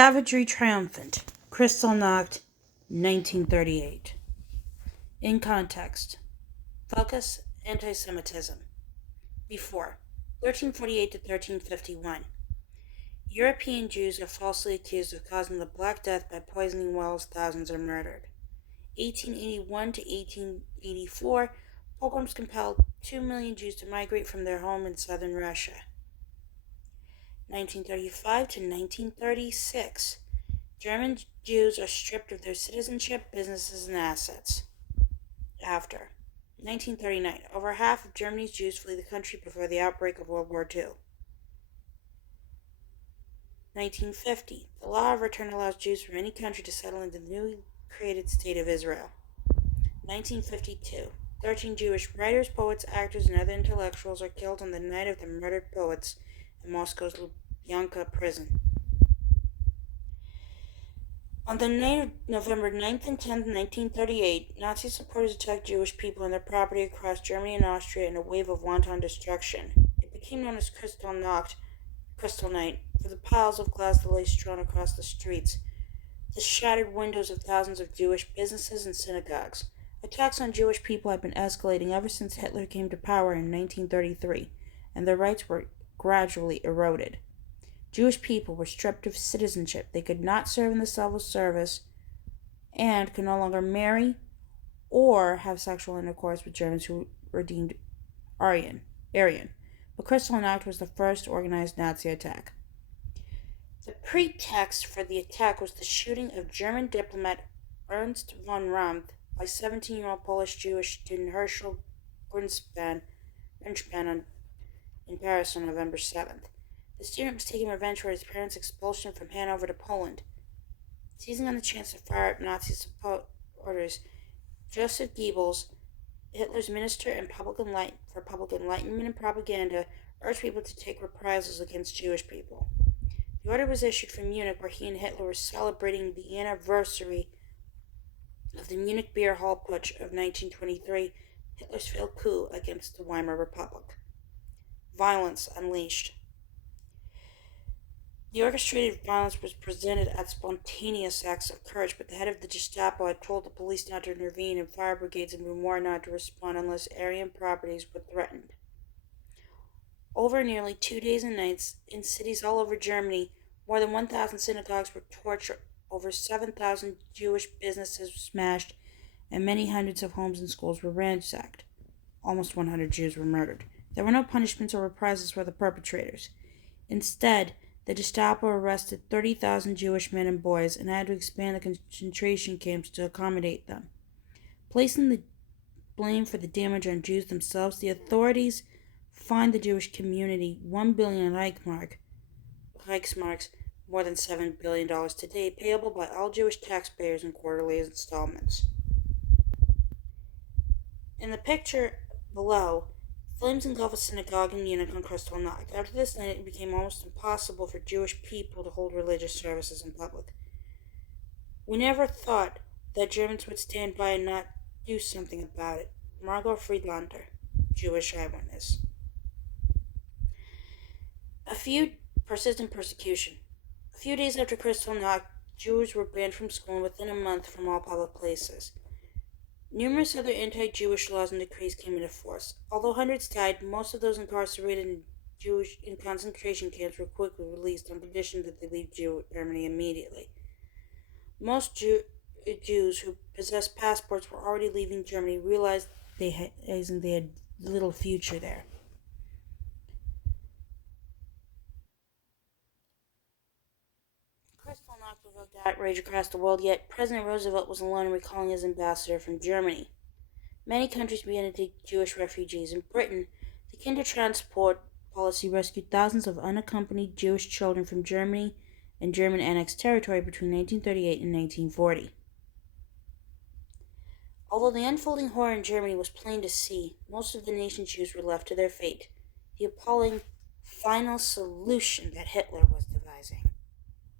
Savagery Triumphant. Kristallnacht, 1938. In context. Focus: anti-Semitism. Before 1348 to 1351. European Jews are falsely accused of causing the Black Death by poisoning wells. Thousands are murdered. 1881 to 1884. Pogroms compelled 2 million Jews to migrate from their home in southern Russia. 1935 to 1936. German Jews are stripped of their citizenship, businesses, and assets. After 1939, over half of Germany's Jews flee the country before the outbreak of World War II. 1950, the law of return allows Jews from any country to settle in the newly created state of Israel. 1952, 13 Jewish writers, poets, actors, and other intellectuals are killed on the night of the murdered poets in Moscow's Lubyanka prison. On the night of November 9th and 10th, 1938, Nazi supporters attacked Jewish people and their property across Germany and Austria in a wave of wanton destruction. It became known as Kristallnacht, Crystal Night, for the piles of glass that lay strewn across the streets, the shattered windows of thousands of Jewish businesses and synagogues. Attacks on Jewish people had been escalating ever since Hitler came to power in 1933, and their rights were gradually eroded. Jewish people were stripped of citizenship. They could not serve in the civil service and could no longer marry or have sexual intercourse with Germans who were deemed Aryan. But Kristallnacht was the first organized Nazi attack. The pretext for the attack was the shooting of German diplomat Ernst von Ramth by 17-year-old Polish-Jewish student Herschel Greenspan in Paris on November 7th. The student was taking revenge for his parents' expulsion from Hanover to Poland. Seizing on the chance to fire at Nazi supporters, Joseph Goebbels, Hitler's minister for public enlightenment and propaganda, urged people to take reprisals against Jewish people. The order was issued from Munich, where he and Hitler were celebrating the anniversary of the Munich Beer Hall Putsch of 1923, Hitler's failed coup against the Weimar Republic. Violence unleashed. The orchestrated violence was presented as spontaneous acts of courage, but the head of the Gestapo had told the police not to intervene and fire brigades had been warned not to respond unless Aryan properties were threatened. Over nearly 2 days and nights, in cities all over Germany, more than 1,000 synagogues were torched, over 7,000 Jewish businesses were smashed, and many hundreds of homes and schools were ransacked. Almost 100 Jews were murdered. There were no punishments or reprisals for the perpetrators. Instead, the Gestapo arrested 30,000 Jewish men and boys and had to expand the concentration camps to accommodate them. Placing the blame for the damage on Jews themselves, the authorities fined the Jewish community 1 billion Reichsmarks, more than $7 billion today, payable by all Jewish taxpayers in quarterly installments. In the picture below, flames engulf a synagogue in Munich on Kristallnacht. After this night, it became almost impossible for Jewish people to hold religious services in public. We never thought that Germans would stand by and not do something about it. Margot Friedlander, Jewish eyewitness. Persistent persecution. A few days after Kristallnacht, Jews were banned from school and within a month from all public places. Numerous other anti-Jewish laws and decrees came into force. Although hundreds died, most of those incarcerated in concentration camps were quickly released on condition that they leave Germany immediately. Most Jews who possessed passports were already leaving Germany, realizing they had little future there. Kristallnacht provoked outrage across the world, yet President Roosevelt was alone in recalling his ambassador from Germany. Many countries began to take Jewish refugees. In Britain, the Kindertransport policy rescued thousands of unaccompanied Jewish children from Germany and German annexed territory between 1938 and 1940. Although the unfolding horror in Germany was plain to see, most of the nation's Jews were left to their fate. The appalling final solution that Hitler was